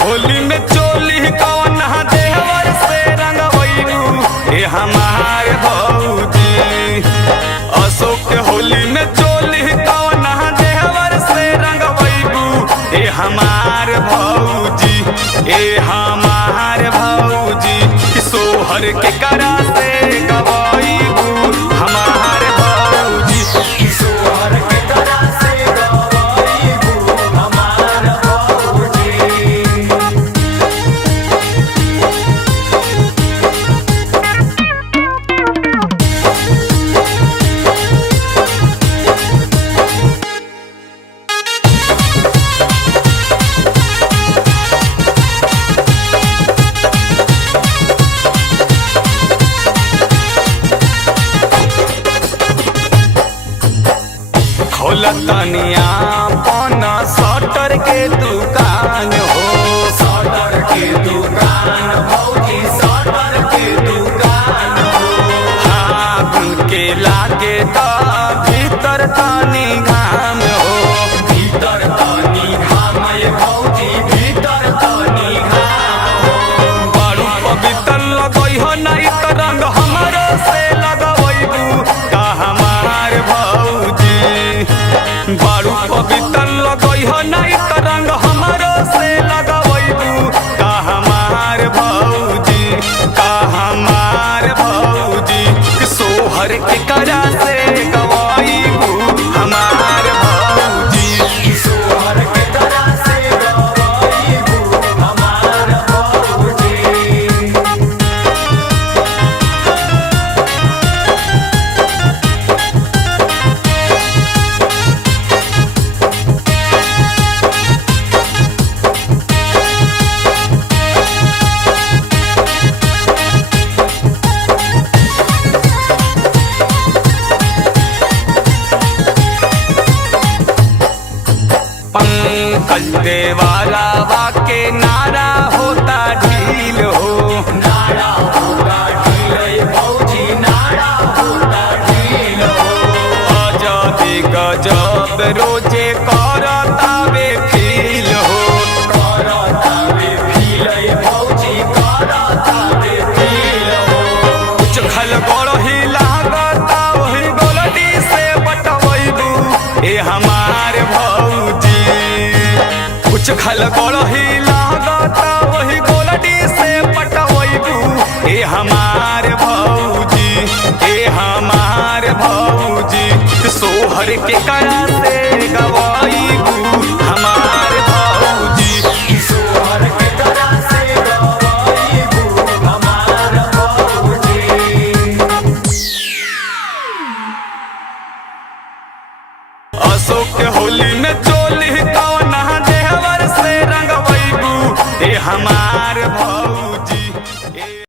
होली में चोली कौन देवर से रंगवैलू ए हमार भौजी। अशोक के होली में चोली कौन देवर से रंगवैलू ए हमार भौजी, ए हमार भौजी। सोहर के करा से गवैबू हमार भौजी, सोहर के करा से गवैबू हमार भौजी। खोलतनिया पना सटर के दुकान हो, सटर के दुकान भौजी, सटर के दुकान हो। फागुन के लागे त भीतर तनी घाम हो, भीतर तनी घाम ये भौजी, भीतर तनी घाम हो। बड़ू पवित्र लगई हो नहीं त रंग हमरो से लगवैबू का हमार भौजी। बारू पवित्र लगई हो नहीं त रंग हमरो से लगवैबू का हमार भौजी, का हमार भौजी। सोहर के करा से गवैबू हमार भौजी, सोहर के करा से गवैबू हमार भौजी। पंकज देवाला वाके नारा होता ढील हो, नारा होता ढील भौजी, नारा होता ढील हो। आजादी गजब रोजे करता वे फील हो, करता वे फील भौजी, करता वे फील हो। कुछ खल गड़ही लागता वही गोलडी से बटवैबू ए हमार भौजी। कुछ खल गड़ही लागता वही गोलडी से पटवैबू ए हमार भौजी, ए हमार भौजी। सोहर के करा से गवैबू हमार भौजी, सोहर के करा से गवैबू हमार भौजी। अशोक के होली में